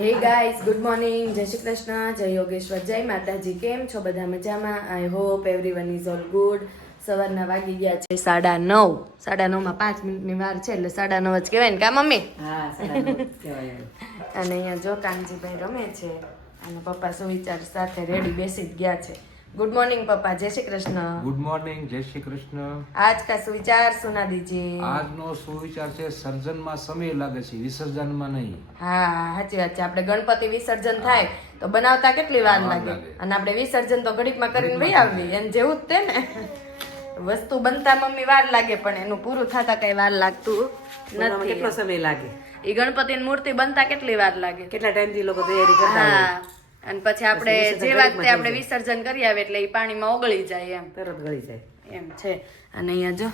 Hey guys good morning જય શ્રી કૃષ્ણ જય યોગેશ્વર જય માતાજી. કેમ છો બધા મજામાં? I hope everyone is all good સવારના વાગી ગયા છે સાડા નવ. સાડા નવમાં પાંચ મિનિટની વાર છે એટલે સાડા નવ જ કહેવાય ને કા મમ્મી. અને અહીંયા જો કાનજીભાઈ રમે છે અને પપ્પા સુવિચાર સાથે રેડી બેસી જ ગયા છે. ગુડ મોર્નિંગ પપ્પા જય શ્રી કૃષ્ણ ગુડ મોર્નિંગ જય શ્રી કૃષ્ણ આજ કા સુવિચાર સુના દીજીએ આજનો સુવિચાર છે સર્જનમાં સમય લાગે છે વિસર્જનમાં નહીં હા સાચી વાત છે. આપણે ગણપતિ વિસર્જન થાય તો બનાવતા કેટલી વાર વાર લાગે? લાગે. અને આપણે વિસર્જન તો ઘડીકમાં કરીને વહી આવી એમ જેવું જ તે ને. વસ્તુ બનતા મમ્મી વાર લાગે પણ એનું પૂરું થતા કઈ વાર લાગતું બનાવવામાં નથી કેટલો સમય લાગે? એ ગણપતિની મૂર્તિ બનતા કેટલી વાર લાગે? કેટલા ટાઈમથી લોકો તૈયારી કરતા હોય? હા અને પછી આપણે જે વાત આપણે વિસર્જન કરી આવે એટલે એ પાણીમાં ઓગળી જાય એમ. તરત ગળી જાય. એમ છે. અને અહીંયા જો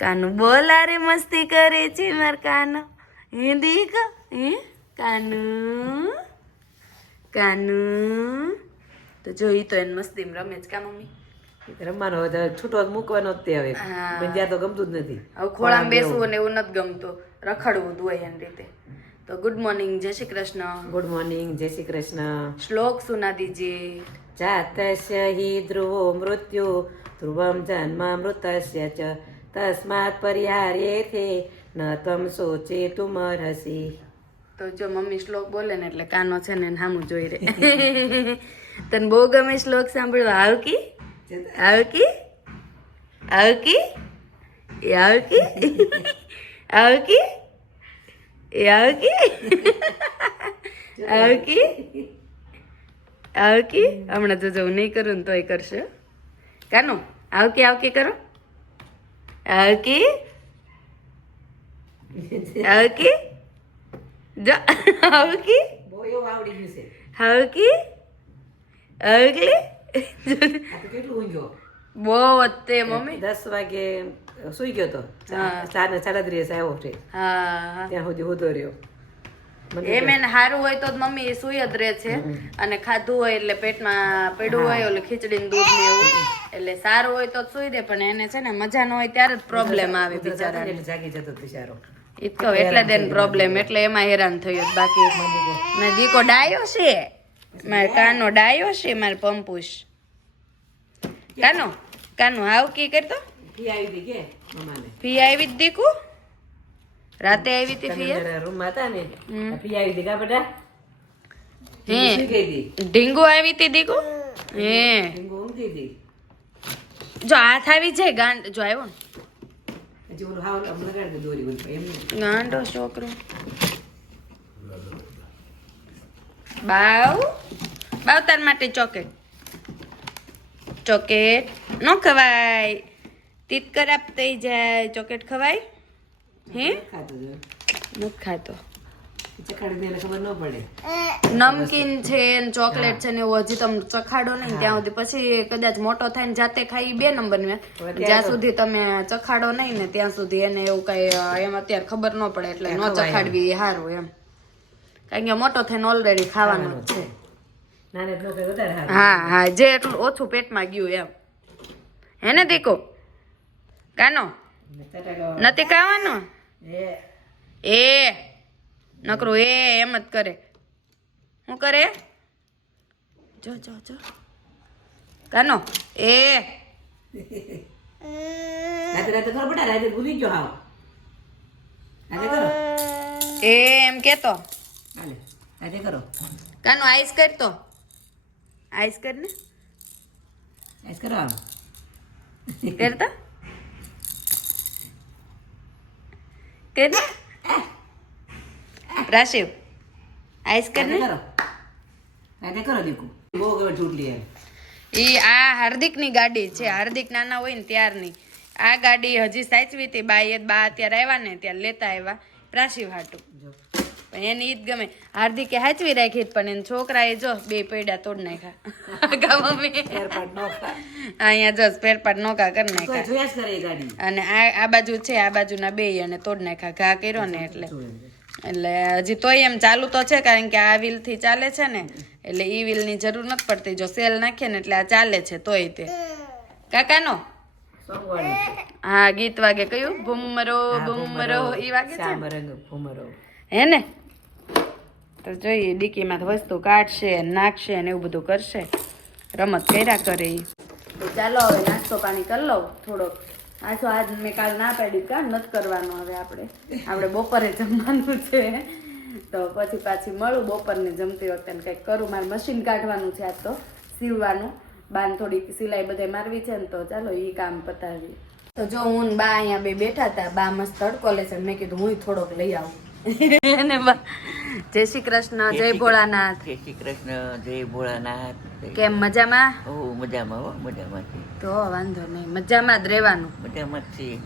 કાનું બોલારે મસ્તી કરે છે માર કાનો. હે દીક હે કાનુ કાનુ. તો જો ઈ તો એને મસ્તીમાં રમે છે કા મમ્મી? રમવાનો હોય તો છૂટો જ મૂકવાનો જ તે હવે. ત્યાં તો ગમતું જ નથી. હવે ખોળામાં બેસવું અને એવું નથી ગમતું. રખડવું જ હોય એની રીતે. તો ગુડ મોર્નિંગ જય શ્રી કૃષ્ણ. ગુડ મોર્નિંગ જય શ્રી કૃષ્ણ. શ્લોક સુના દીજીએ જાતસ્ય હિ ધ્રુવો મૃત્યુ ધ્રુવમ જન્મ મૃતસ્ય ચ. તસ્માત પરિહાર્યેથે ન તમ સોચે તુમરસી તો જો મમ્મી શ્લોક બોલે ને એટલે કાનો છે ને સામું જોઈ રે તને બહુ ગમે શ્લોક સાંભળવા? આવકી આવકી આવકી આવકી આવકી આવકી આવકી આવકી હમણાં તો જવું નહીં કરું ને તોય કરશે કાનો આવકી આવકી કરો આવકી આવકી જો આવકી બહુ એવું આવડી ગયું છે આવકી આવકી બહુ જ મમ્મી દસ વાગે સુઈ ગયો તો. ચાર ને સાડત્રીસ આવ્યો છે ત્યાં સુધી હોતો રહ્યો એમ એને સારું હોય તો મમ્મી સુઈ જ રહે છે અને ખાધું હોય એટલે પેટમાં પડ્યું હોય ઓલે ખીચડી દૂધ ને એવું એટલે સારું હોય તો સુઈ દે પણ એને છે ને મજા ન હોય ત્યારે જ પ્રોબ્લેમ આવે ને એટલે જાગી જતો બિચારો તો એટલે દેન પ્રોબ્લેમ એટલે એમાં હેરાન થયો બાકી મેં દીકો ડાયો છે મારે કાનો ડાયો છે મારે પંપુશ કાનો કાનો હાવ કી કરતો ફી આવી હતી કે મમ્માને ફી આવી જ દીકુ રાતે આવી હતી ફી રૂમ હતા ને ફી આવી હતી કા બેટા હે ઢીંગુ આવી હતી દીકુ હે ઢીંગો ઊંઘી હતી જો હાથ આવી જાય ગાંડ જો આવ્યો ને હજી હાવ આમ દે દોરી બોલ એમ ગાંડો છોકરો બાવ બાવ તાર માટે ચોકેટ ચોકેટ ન ખવાય તીત ખરાબ થઈ જાય ચોકલેટ ખવાય? હે? ખાતો જો નથી ખાતો. નમકીન છે ને ચોકલેટ છે ને એવું હજી તમે ચખાડો નહીં ત્યાં સુધી. પછી કદાચ મોટો થાય ને જાતે ખાઈ બે નંબર ને જ્યાં સુધી તમે ચખાડો નહીં ને ત્યાં સુધી એને એવું કઈ એમ અત્યારે ખબર ન પડે એટલે ન ચખાડવી એ સારું એમ. કારણ કે મોટો થઈને ઓલરેડી ખાવાનું છે. હા હા જે એટલું ઓછું પેટમાં ગયું એમ. હે ને દીકો? કાનો? નથી ખાવાનો? એ. નકરો એ એમ જ કરે. શું કરે? જો જો જો. કાનો? એ. એમ કેતો. કરો કાનો આઈસ કરતો આઈસ કર ને. આઈસ કરો કરતો? કર ને રાશિવ આઈસ કર ને રાતે કરો દીકુ બહુ ગમે એમ આ હાર્દિકની ગાડી છે હાર્દિક નાના હોય ને ત્યારની આ ગાડી હજી સાચવી હતી બાઈએ બા અત્યારે આવ્યા ને, ત્યારે લેતા આવ્યા પ્રાસી હાટું. એને ઈ જ ગમે. હાર્દિકે હાચવી રાખી પણ એને છોકરાએ જો બે પૈડા તોડ નાખ્યા. મમ્મી. અહીંયા જો પાર્ટ નોકા કરી નાખ્યા. અને આ આ બાજુ છે આ બાજુના બે અને તોડ નાખ્યા. ઘા કર્યો ને એટલે. એટલે હજી તોય એમ ચાલુ તો છે કારણ કે આ વ્હીલથી ચાલે છે ને એટલે ઈ વ્હીલની જરૂર નથી પડતી. જો સેલ નાખીએ ને એટલે આ ચાલે છે તોય તે. કાકાનો? હા ગીત વાગે. કયું? ભૂમરો ભૂમરો ઈ વાગે છે હે ને? તો જોઈએ ડીકીમાંથી વસ્તુ કાઢશે નાખશે ને એવું બધું કરશે. રમત કર્યા કરે. તો ચાલો હવે નાસ્તો પાણી કરી લઉં થોડોક. આછો આજ મેં કાલ ના પાડી કા નથી કરવાનું હવે આપણે. આપણે બપોરે જમવાનું છે. તો પછી પાછી મળું બપોરને જમતી વખતે કંઈક કરું. મારે મશીન કાઢવાનું છે આજ તો, સીવવાનું. બાન થોડીક સિલાઈ બધે મારવી છે ને તો ચાલો એ કામ પતાવી તો જો હું બા અહીંયા બે બેઠા હતા, બા મસ્ત તડકો લેશે મેં કીધું હું થોડોક લઈ આવું. એને બા જય શ્રી કૃષ્ણ જય ભોળાનાથ. જય શ્રી કૃષ્ણ જય ભોળાનાથ. કેમ મજામાં? ઓ મજામાં હો મજામાં છે તો વાંધો નહીં મજામાં જ રહેવાનું. મજામાં જ છીએ.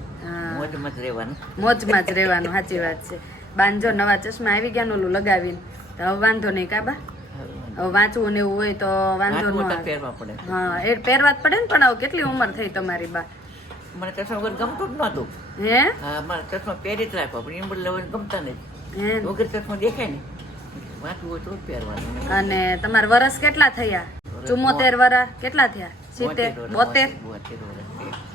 મોજમાં જ રહેવાનું. મોજમાં જ રહેવાનું સાચી વાત છે. બાંજો નવા ચશ્મા આવી ગયા ઓલું લગાવીને. તો હવે વાંધો નહીં કાબા હવે વાંચવું ને એવું હોય તો વાંધો ન આવે. હા એ પહેરવા જ પડે ને પણ હવે કેટલી ઉંમર થઈ તમારી બા? મને ચશ્મા વગર ગમતું જ નહોતું. હે? હા મારે ચશ્મા પહેરી જ રાખવા પણ બદલે ગમતા નથી. વગર ચશ્મા દેખાય ને વાંચવું હોય તો પહેરવાનું. અને તમારા વરસ કેટલા થયા? ચુમ્મોતેર વરા કેટલા થયા? સિત્તેર? બોતેર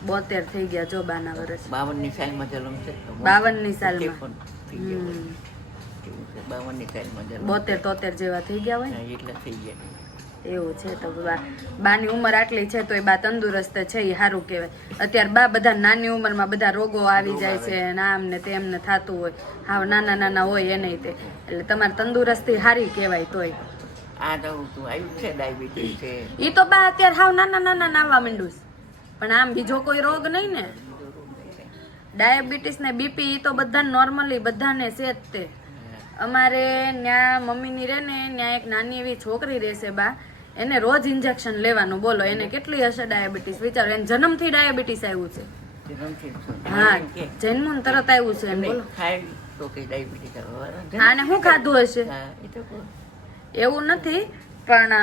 બોતેર? થઈ ગયા જો બાના વરસ. બાવનની સાલમાં જન્મ છે. સાલમાં. છે. બાવનની સાલમાં બોતેર તોતેર જેવા થઈ ગયા હોય ને? એટલા થઈ ગયા. એવું છે તો બા બાની ઉંમર આટલી છે તો એ બા તંદુરસ્ત છે એ સારું કહેવાય. અત્યારે બા બધા નાની ઉંમરમાં બધા રોગો આવી જાય છે આમ ને તેમ ને થતું હોય. હાવ નાના નાના હોય એ નહીં તે. એટલે તમારે તંદુરસ્તી સારી કહેવાય તોય. આ તો આવ્યું છે ડાયાબિટીસ છે. એ તો બા અત્યારે હાવ નાના નાના નાવા માંડું છે. પણ આમ બીજો કોઈ રોગ નહીં ને. ડાયાબિટીસ ને બીપી એ તો બધા નોર્મલી બધાને છે જ તે. અમારે ત્યાં મમ્મીની રહે ને ત્યાં એક નાની એવી છોકરી રહેશે બા. એને રોજ ઇન્જેક્શન લેવાનું બોલો એને કેટલી હશે ડાયાબિટીસ વિચારો એને જન્મથી ડાયાબિટીસ આવ્યું છે. હા જન્મ તરત આવ્યું છે એમ. બોલો આને શું ખાધું હશે. એવું નથી પણ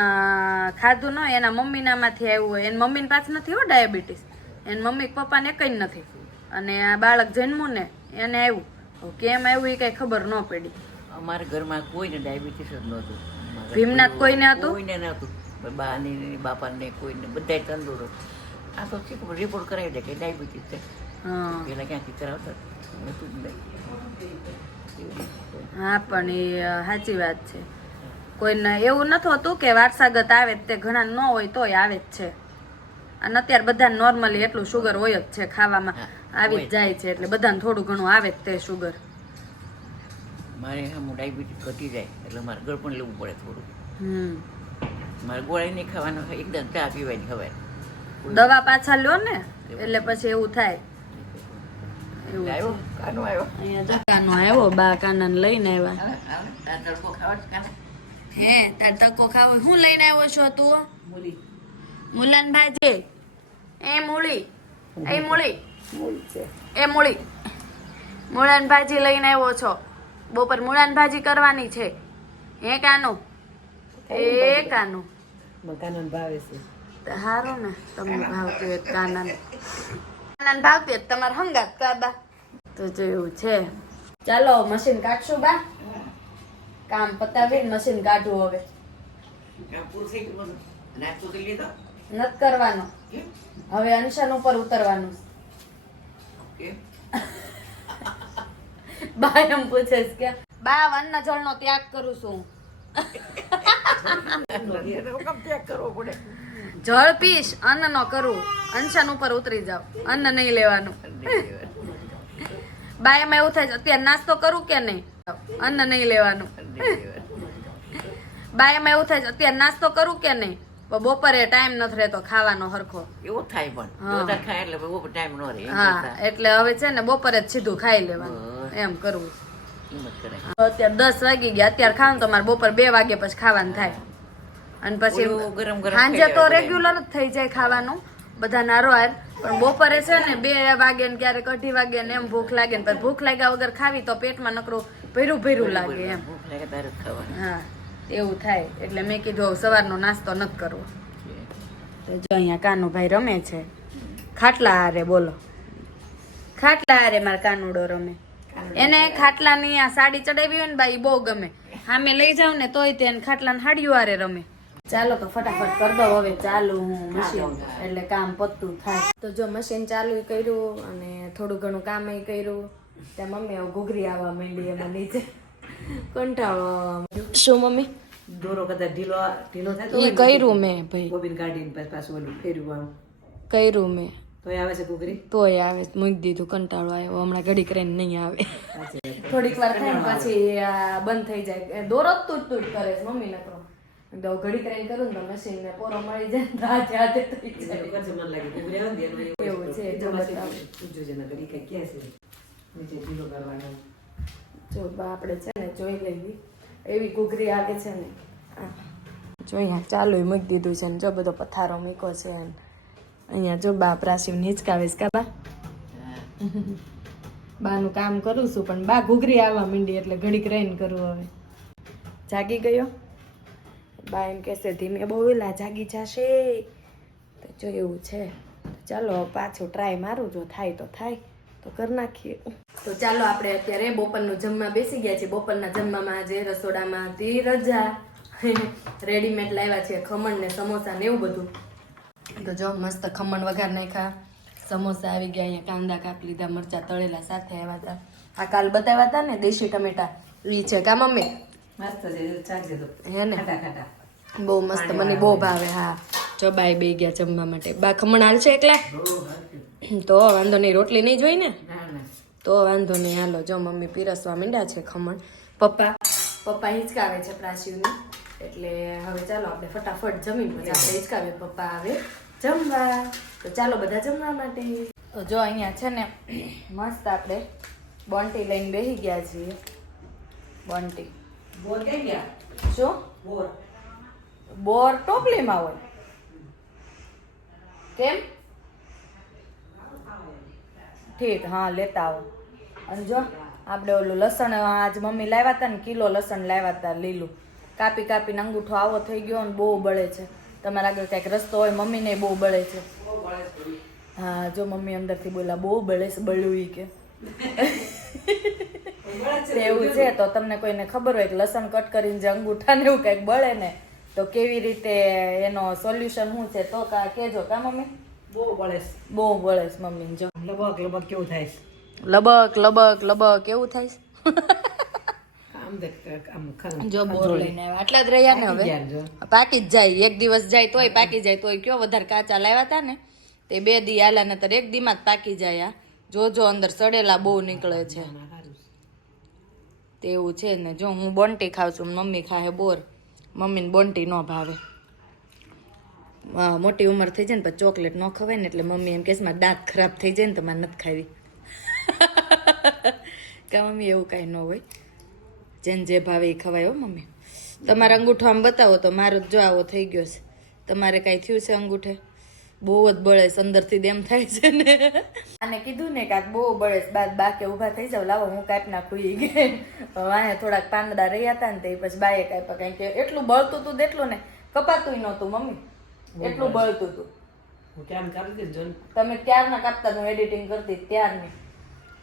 ખાધું ન એના મમ્મીનામાંથી આવ્યું હોય. એની મમ્મીને પાસે નથી હો ડાયાબિટીસ એની મમ્મી પપ્પાને કંઈ નથી. અને આ બાળક જન્મ્યું ને એને આવ્યું. કેમ આવ્યું એ કઈ ખબર ન પડી. અમારા ઘરમાં કોઈને ડાયાબિટીસ જ નહોતું. ભીમનાથ કોઈને હતું? કોઈને નહોતું. બાની બાપાને કોઈને બધાય તંદુરસ્ત. આ તો શીખ રિપોર્ટ કરાવી દે કે ડાયાબિટીસ છે. હા. પેલા ક્યાંથી કરાવતા? નહોતું જ નહીં. હા પણ એ સાચી વાત છે. કોઈને એવું નથી હોતું કે વારસાગત આવે તે ઘણા ન હોય તોય આવે જ છે. અને અત્યારે બધા નોર્મલી એટલું શુગર હોય જ છે ખાવામાં. આવી જ જાય છે એટલે બધાને થોડું ઘણું આવે જ તે શુગર મારે હું ડાયાબિટીસ ઘટી જાય એટલે મારે ગળપણ લેવું પડે થોડું. હમ. મારે ગોળાઈ નહીં ખાવાનું એકદમ ચા પીવાની ખવાય. દવા પાછા લો ને એટલે પછી એવું થાય. કાનો આવ્યો? લઈને આવ્યા. ખાવા હે તાર તકો ખાવો હું લઈને આવ્યો છો તું? મૂલી. મુલાન ભાજી એ મૂળી. એ મૂળી. એ મૂળી. મૂળાન ભાજી લઈને આવ્યો છો. બપોર મૂળાન ભાજી કરવાની છે. હે કાનું? એ કાનું. મકાનો ભાવે છે. હારો ને તમને ભાવતી હોય કાનન કાનન. કાનાને ભાવતી હોય તો તમારે હંગાત કાબા તો જેવું છે. ચાલો મશીન કાઢશું બા. કામ પતાવીને મશીન કાઢવું હવે. નત કરવાનો. હવે અનશન ઉપર ઉતરવાનું? બા એમ પૂછે કે બા અન્ન જળનો ત્યાગ કરું છું. જળ પીશ અન્ન નો કરું. અનશન ઉપર ઉતરી જાવ અન્ન નહીં લેવાનું. બાય એમાં એવું થાય છે અત્યારે નાસ્તો કરું કે નહીં? અન્ન નહીં લેવાનું. બાય એમાં એવું થાય છે અત્યારે નાસ્તો કરું કે નહીં? બપોરે ટાઈમ નથી રહેતો ખાવાનો હરખો. એવું થાય પણ. ખાય એટલે ટાઈમ ન રહે હા એટલે હવે છે ને બપોરે જ સીધું ખાઈ લેવાનું. એમ કરવું અત્યારે દસ વાગી ગયા. અત્યારે ખાવાનું તો મારે બપોર બે વાગે પછી ખાવાનું થાય. અને પછી ગરમ ગરમ સાંજે તો રેગ્યુલર જ થઈ જાય ખાવાનું. બધા નારો હાર પણ બપોરે છે ને બે વાગે ને ક્યારેક અઢી વાગે ને એમ ભૂખ લાગે ને ભૂખ લાગ્યા વગર ખાવી તો પેટમાં નકરું ભેરું ભેરું લાગે એમ. ભૂખ લાગે ત્યારે ખાવાનું. હા એવું થાય. એટલે મેં કીધું સવારનો નાસ્તો નથી કરવો. તો જો અહીંયા કાનુભાઈ રમે છે. ખાટલા હારે બોલો. ખાટલા હારે મારા કાનુડો રમે. એને ખાટલાની આ સાડી ચડાવી હોય ને બા બહુ ગમે. સામે લઈ જાવ ને તોય તેને ખાટલા હાડિયું આરે રમે. ચાલો તો ફટાફટ કર દો હવે ચાલુ હું મશીન. એટલે કામ પતું થાય. તો જો મશીન ચાલુ કર્યું અને થોડું ઘણું કામ કર્યું. ત્યાં મમ્મી હવે ઘૂઘરી આવવા માંડી એમાં નીચે. કંટાળો શું મમ્મી? દોરો કદાચ ઢીલો ઢીલો થાય કર્યું મેં ભાઈ. બોબીન કાઢીને પાછું ઓલું ફેર્યું કર્યું મેં. તોય આવે છે કુકરી તોય આવે મૂકી દીધું કંટાળો આવ્યો. હમણાં ઘડી કરીને નહીં આવે. થોડીક વાર થાય પછી આ બંધ થઈ જાય. દોરો જ તૂટ તૂટ કરે છે મમ્મી નકરો. તો ઘડી કરીને કરું ને તો મશીન ને પોરો મળી જાય ને તો હાથે હાથે થઈ જાય. એવું મને લાગે છે, જો એમાં બતાવું. પૂછજો છે. નીચે ઢીલો કરવાનો. જો બા આપણે છે ને જોઈ લઈએ. એવી ઘૂઘરી આવે છે ને. આ. જો અહીંયા ચાલુ મૂકી દીધું છે ને. જો બધો પથારો મીકો છે ને. અહીંયા જો બા પ્રાસીવ નીચકાવે છે કા બા બાનું કામ કરું છું, પણ બા ઘૂઘરી આવવા માંડી એટલે ઘડીક રહીને કરું હવે. જાગી ગયો? બા એમ કહેશે, ધીમે બોલા જાગી જશે. તો જો એવું છે. ચાલો પાછું ટ્રાય મારું, જો થાય તો થાય. તો કરી નાખીએ. તો ચાલો, આપણે અત્યારે બપોરનું જમવા બેસી ગયા છીએ. બપોરના જમવામાં આજે રસોડામાં હતી રજા. રેડીમેડ લાવ્યા છે, ખમણ ને સમોસા ને એવું બધું. તો જો મસ્ત ખમણ વઘાર નાખ્યા. સમોસા આવી ગયા અહીંયા કાંદા કાપ લીધા મરચા તળેલા સાથે આવ્યા હતા. આ કાલ બતાવ્યા હતા ને દેશી ટમેટા. ઈ છે કા મમ્મી? મસ્ત છે હે ને? બહુ મસ્ત મને બહુ ભાવે હા. જો બાય બે ગયા જમવા માટે. બા ખમણ હાલ છે એકલા તો વાંધો નહીં રોટલી નહીં જોઈ ને? તો વાંધો નહીં હાલો. જો મમ્મી પીરસવા માંડ્યા છે ખમણ. પપ્પા પપ્પા હિંચકાવે છે પ્રાચીવને એટલે હવે ચાલો આપણે ફટાફટ જમીન પછી આપણે હિંચકાવીએ. પપ્પા આવે. જમવા. તો ચાલો બધા જમવા માટે. તો જો અહીંયા છે ને મસ્ત આપણે બોન્ટી લઈને બેસી ગયા છીએ. બોન્ટી બોર કઈ ગયા? શું બોર. બોર ટોપલીમાં હોય. કેમ? ઠીક હા લેતા આવો. અને જો આપણે ઓલું લસણ આજ મમ્મી લાવ્યા હતા ને કિલો લસણ લાવ્યા હતા લીલું. કાપી કાપીને અંગૂઠો આવો થઈ ગયો ને બહુ બળે છે. તમારા આગળ કંઈક રસ્તો હોય મમ્મીને બહુ બળે છે. હા જો મમ્મી અંદરથી બોલા બહુ બળે છે બળ્યું કે. એવું છે તો તમને કોઈને ખબર હોય કે લસણ કટ કરીને જે અંગૂઠાને એવું કંઈક બળે ને તો કેવી રીતે એનો સોલ્યુશન શું છે તો કા કેજો કા મમ્મી? બહુ બળે બહુ બળે છે મમ્મી જો. લબક લબક કેવું થાય લબક લબક લબક એવું થાય જો બોર લઈને આવ્યા. આટલા જ રહ્યા ને હવે. પાકી જ જાય. એક દિવસ જાય તોય પાકી જાય. તોય કયો વધારે કાચા લાવ્યા હતા ને. તે બે દી આલા ને એક દીમાં જ પાકી જાય આ. જો જો અંદર સડેલા બહુ નીકળે છે. તેવું છે. ને. જો હું બોન્ટી ખાઉં છું. મમ્મી ખાહે બોર. મમ્મીને બોન્ટી ન ભાવે. મોટી ઉંમર થઈ જાય ને પછી ચોકલેટ ન ખવાય ને એટલે મમ્મી એમ કેસમાં દાંત ખરાબ થઈ જાય ને તમારે નથી ખાવી. કે મમ્મી એવું કાંઈ ન હોય. જેને જે ભાવે એ ખવાય હો મમ્મી. તમારા અંગૂઠો આમ બતાવો તો મારો જ જો આવો થઈ ગયો છે. તમારે કાંઈ થયું છે અંગૂઠે? બહુ જ બળે છે અંદરથી જ એમ થાય છે ને. આને કીધું ને કે બહુ બળે બાદ બા કે ઊભા થઈ જાવ લાવો હું કાંઈક ના ખુઈ ગઈ. વાને થોડાક પાંદડા રહ્યા હતા ને તે પછી બાએ કાંઈ કારણ કે એટલું બળતું હતું તેટલું ને કપાતું નહોતું મમ્મી. એટલું બળતું હતું. તમે ત્યારના કાપતા હું એડિટિંગ કરતી ત્યારની.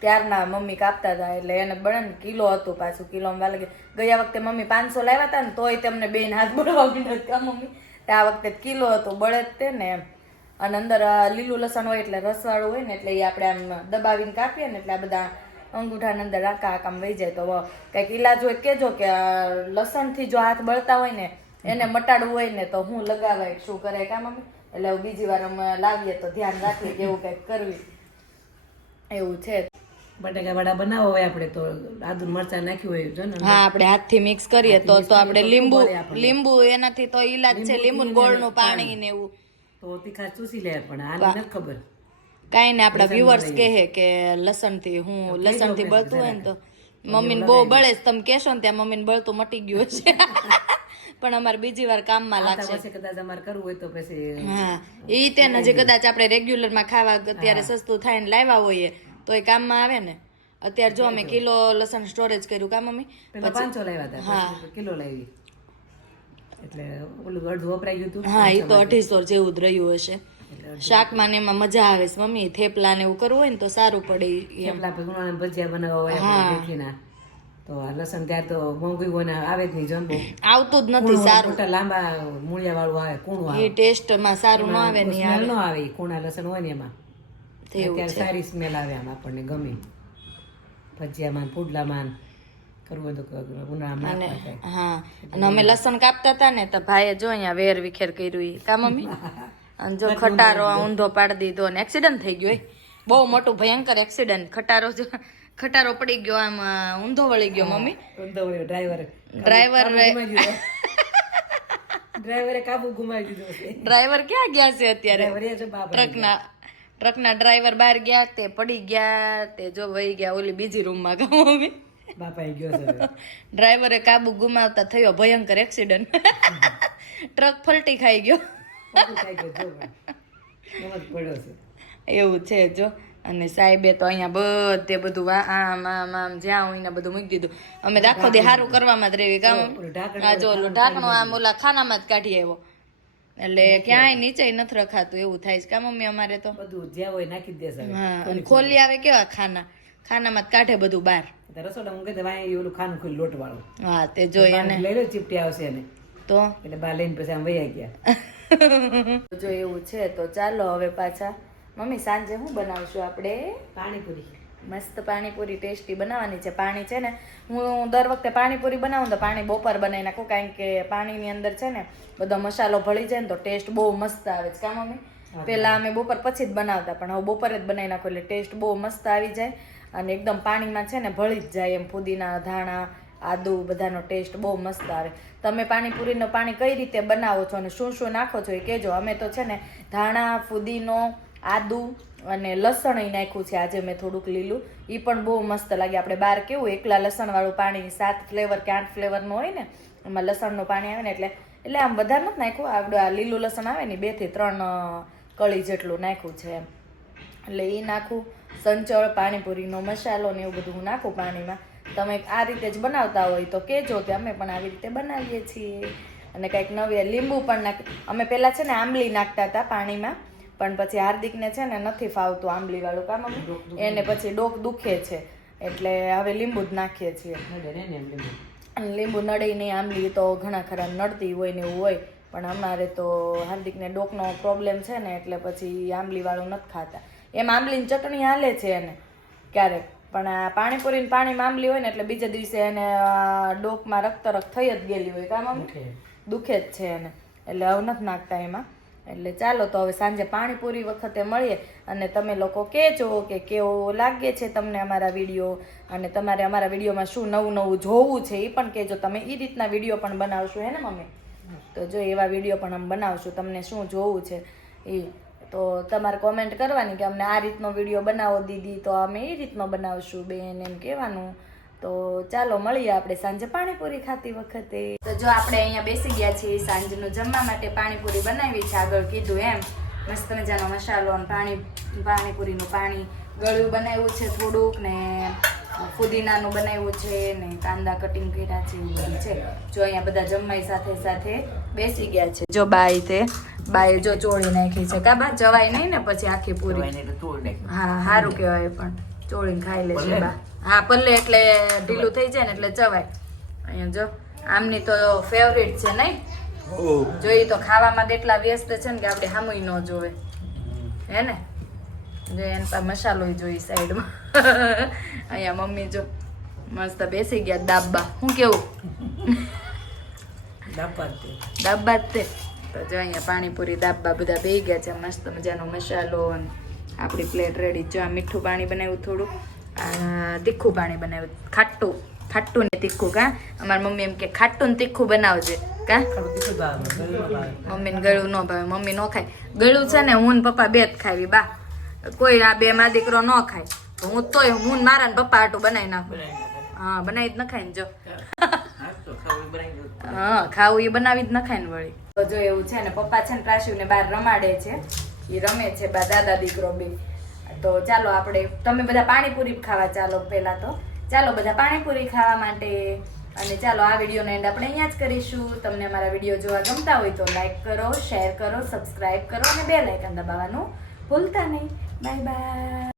ત્યારના મમ્મી કાપતા હતા એટલે એને બળે ને કિલો હતું પાછું કિલો વાલે ગયા વખતે મમ્મી પાંચસો લાવ્યા હતા ને તોય તમને બેન હાથ બળવા માંડ્યા હતા મમ્મી. તે આ વખતે કિલો હતો બળે તે ને એમ. અને અંદર લીલું લસણ હોય એટલે રસવાળું હોય ને એટલે એ આપણે આમ દબાવીને કાપીએ ને એટલે આ બધા અંગૂઠાની અંદર આકા આકામ વહી જાય. તો કંઈક ઈલાજ હોય કહેજો કે લસણથી જો હાથ બળતા હોય ને એને મટાડવું હોય ને તો હું લગાવાય, શું કરે કા મમ્મી? એટલે બીજી વાર અમે લાવીએ તો ધ્યાન રાખીએ કે એવું કંઈક કરવી. એવું છે. બટાકા વડા બનાવો હોય આપણે તો આદુ મરચા નાખ્યું હોય જો ને હા આપણે હાથથી મિક્સ કરીએ તો તો આપણે લીંબુ લીંબુ એનાથી તો ઈલાજ છે લીંબુ ગોળ ગોળનું પાણી ને એવું. તો તીખા ચૂસી લે પણ આને નથી ખબર. કાંઈ ને આપણા વ્યુઅર્સ કહે કે લસણથી હું લસણથી બળતું હોય ને તો. મમ્મીને બહુ બળે છે. તમે કહેશો ને ત્યાં મમ્મીને બળતું મટી ગયું છે પણ અમારે બીજી વાર કામમાં લાગશે. કદાચ અમારે કરવું હોય તો પછી હા એ તે જે કદાચ આપણે રેગ્યુલરમાં ખાવા અત્યારે સસ્તું થાય ને લાવ્યા હોઈએ તો એ કામમાં આવે ને? અત્યારે જો અમે કિલો લસણ સ્ટોરેજ કર્યું કા મમ્મી પેલા પાંચસો લાવ્યા હતા કિલો લાવી. એટલે ઓલું અડધું વપરાઈ ગયું હતું હા એ તો અઢીસો જેવું જ રહ્યું હશે. શાકમાં ને એમાં મજા આવે છે મમ્મી થેપલા ને એવું કરવું હોય ને તો સારું પડે થેપલા ઉનાળાના ભજીયા બનાવવા હોય મેથીના તો આ લસણ ત્યાં તો મોંઘું હોય આવે જ નહીં જમવું. આવતું જ નથી સારું. મોટા લાંબા મૂળિયા વાળું આવે કૂણું આવે. એ ટેસ્ટમાં સારું ન આવે ને સ્મેલ ન આવે કુણા લસણ હોય ને એમાં. અત્યારે સારી સ્મેલ આવે આમ આપણને ગમે. ભજીયામાં પુડલામાં કરવું તો ઉનાળામાં અને નાખવા થાય. હા અને અમે લસણ કાપતા હતા ને તો ભાઈએ જો અહીંયા વેર વિખેર કર્યું કા મમ્મી? અને જો ખટારો ઊંધો પાડી દીધો ને એક્સિડન્ટ થઈ ગયો બહુ મોટું ભયંકર એક્સિડન્ટ ખટારો જો ખટારો પડી ગયો આમ ઊંધો વળી ગયો મમ્મી. ઊંધો વળ્યો ડ્રાઈવર ડ્રાઈવર ડ્રાઈવરે કાબુ ગુમાવી દીધો ડ્રાઈવર ક્યાં ગયા છે અત્યારે? ટ્રકના ટ્રકના ડ્રાઈવર બહાર ગયા તે પડી ગયા તે જો વહી ગયા ઓલી બીજી રૂમમાં ગયો છે ડ્રાઈવરે કાબુ ગુમાવતા થયો ભયંકર એક્સિડન્ટ ટ્રક ફલટી ખાઈ ગયો. એવું છે જો. અને સાહેબે તો અહીંયા બધે બધું આમ આમ આમ જ્યાં હું એને બધું મૂકી દીધું. અમે તો દે સારું કરવામાં જ રહેવી કામ. ઓલું આ જો ઓલું ઢાંકણું આમ ઓલા ખાનામાં જ કાઢી આવ્યો. એટલે ક્યાંય નીચે નથી રખાતું એવું થાય છે. કા મમ્મી અમારે તો? બધું જ્યાં હોય નાખી દે દેશે હા અને ખોલી. આવે કેવા ખાના? ખાનામાં જ કાઢે બધું બહાર. રસોડા મૂકે તો વાય ઓલું ખાનું ખોલી લોટ વાળું હા તે જોઈ અને લઈ લો ચીપટી આવશે એને. તો? એટલે બા લઈને પછી આમ વૈયા ગયા. જો એવું છે તો ચાલો હવે પાછા. મમ્મી સાંજે શું બનાવશું આપણે? પાણીપુરી. મસ્ત પાણીપુરી ટેસ્ટી બનાવવાની છે. પાણી છે ને હું દર વખતે પાણીપુરી બનાવું તો પાણી બપોર બનાવી નાખું કારણ કે પાણીની અંદર છે ને બધો મસાલો ભળી જાય ને તો ટેસ્ટ બહુ મસ્ત આવે છે. કામ મમ્મી? પહેલાં અમે બપોર પછી જ બનાવતા પણ હવે બપોરે જ બનાવી નાખો એટલે ટેસ્ટ બહુ મસ્ત આવી જાય અને એકદમ પાણીમાં છે ને ભળી જ જાય એમ. ફુદીના ધાણા આદુ બધાનો ટેસ્ટ બહુ મસ્ત આવે. તમે પાણીપુરીનો પાણી કઈ રીતે બનાવો છો અને શું શું નાખો છો એ કહેજો. અમે તો છે ને ધાણા ફુદીનો આદુ અને લસણ એ નાખ્યું છે. આજે મેં થોડુંક લીલું. એ પણ બહુ મસ્ત લાગે. આપણે બહાર કેવું, એકલા લસણવાળું પાણી, સાત ફ્લેવર કે આઠ ફ્લેવરનું હોય ને, એમાં લસણનું પાણી આવે ને એટલે એટલે આમ વધારે નથી નાખ્યું. આપણે આ લીલું લસણ આવે ને બેથી ત્રણ કળી જેટલું નાખ્યું છે એમ. એટલે એ નાખું. સંચળ, પાણીપુરીનો મસાલો ને એવું બધું હું નાખું પાણીમાં. તમે આ રીતે જ બનાવતા હોય તો કહેજો કે અમે પણ આવી રીતે બનાવીએ છીએ. અને કંઈક નવી લીંબુ પણ નાખ, અમે પહેલાં છે ને આંબલી નાખતા હતા પાણીમાં. પણ પછી હાર્દિકને છે ને નથી ફાવતું આંબલીવાળું કામ એને પછી ડોક દુખે છે. એટલે હવે લીંબુ જ નાખીએ છીએ. લીંબુ? નડે નહીં આંબલી તો ઘણા ખરા નડતી હોય ને એવું હોય. પણ અમારે તો હાર્દિકને ડોકનો પ્રોબ્લેમ છે ને એટલે પછી આંબલીવાળું નથી ખાતા. એમ આંબલીની ચટણી હાલે છે એને ક્યારેક. પણ આ પાણીપુરી પાણી પાણીમાં આંબલી હોય ને એટલે બીજા દિવસે એને ડોકમાં રક્તરક થઈ જ ગયેલી હોય. કામ. દુખે. જ છે એને. એટલે હવે નથી નાખતા એમાં. એટલે ચાલો તો હવે સાંજે પાણીપુરી વખતે મળીએ અને તમે લોકો કહેજો કે કેવો લાગે છે તમને અમારા વીડિયો અને તમારે અમારા વિડીયોમાં શું નવું નવું જોવું છે એ પણ કહેજો. તમે એ રીતના વીડિયો પણ બનાવશો હે ને મમ્મી? તો જો એવા વીડિયો પણ અમે બનાવશું, તમને શું જોવું છે એ. તો તમારે કોમેન્ટ કરવાની કે અમને આ રીતનો વીડિયો બનાવો દીદી, તો અમે એ રીતનો બનાવશું બેન, એમ કહેવાનું. તો ચાલો મળીએ આપણે સાંજે પાણીપુરી ખાતી વખતે. તો જો આપણે અહીંયા બેસી ગયા છીએ સાંજનું જમવા માટે પાણીપુરી બનાવી છે આગળ કીધું એમ. મસ્ત મજાનો મસાલો અને પાણી પાણીપુરીનું પાણી ગળ્યું બનાવ્યું છે થોડુંક ને ફુદીનાનું બનાવ્યું છે ને કાંદા કટિંગ કર્યા છે એવું બધું છે. જો અહીંયા બધા જમવાઈ સાથે સાથે બેસી ગયા છે. જો બાઈ તે બાઈ જો ચોળી નાખી છે. કા બા જવાય નહીં ને પછી આખી પૂરી. હા સારું કહેવાય પણ. ચોળીને ખાઈ લે છે બા. હા પલ્લે એટલે ઢીલું થઈ જાય ને એટલે ચવાય અહીંયા જો આમની તો ફેવરેટ છે નહીં? જોઈ તો ખાવામાં કેટલા વ્યસ્ત છે ને કે આપણે હામુય ન જોવે. હે ને? જો એને પા મસાલો જોઈ સાઈડમાં. અહીંયા મમ્મી જો મસ્ત બેસી ગયા દાબા હું કેવું? જ તે. જ તે. તો જો અહીંયા પાણીપુરી દાબા બધા બે ગયા છે. મસ્ત મજાનો મસાલો અને આપણી પ્લેટ રેડી જો આ મીઠું પાણી બનાવ્યું થોડું. તીખું પાણી બનાવ્યું. ખાટું. ખાટું ને તીખું કા? અમારી મમ્મી એમ કે ખાટું ને તીખું બનાવજે. કા? ન. મમ્મીને ગળું ન ભાવે. મમ્મી ન ખાય. ગળું છે ને હું ને પપ્પા બે જ ખાવી બા. કોઈ આ બે માં દીકરો ન ખાય. તો હું તોય હું મારા ને પપ્પા આટું બનાવી નાખું. હા બનાવી જ ન ખાય ને જો. હા ખાવું એ બનાવી જ નખાય ને વળી. તો જો એવું છે ને પપ્પા છે ને પ્રાશુને બહાર રમાડે છે. એ રમે છે બા દાદા દીકરો બી. તો ચાલો આપણે, તમે બધા પાણીપુરી ખાવા ચાલો પહેલા તો. ચાલો બધા પાણીપુરી ખાવા માટે અને ચાલો આ વિડીયોનો એન્ડ આપણે અહીંયા જ કરીશું. તમને અમારા વીડિયો જોવા ગમતા હોય તો લાઈક કરો શેર કરો સબસ્ક્રાઈબ કરો અને બે લાઇકન દબાવવાનું ભૂલતા નહીં. Bye bye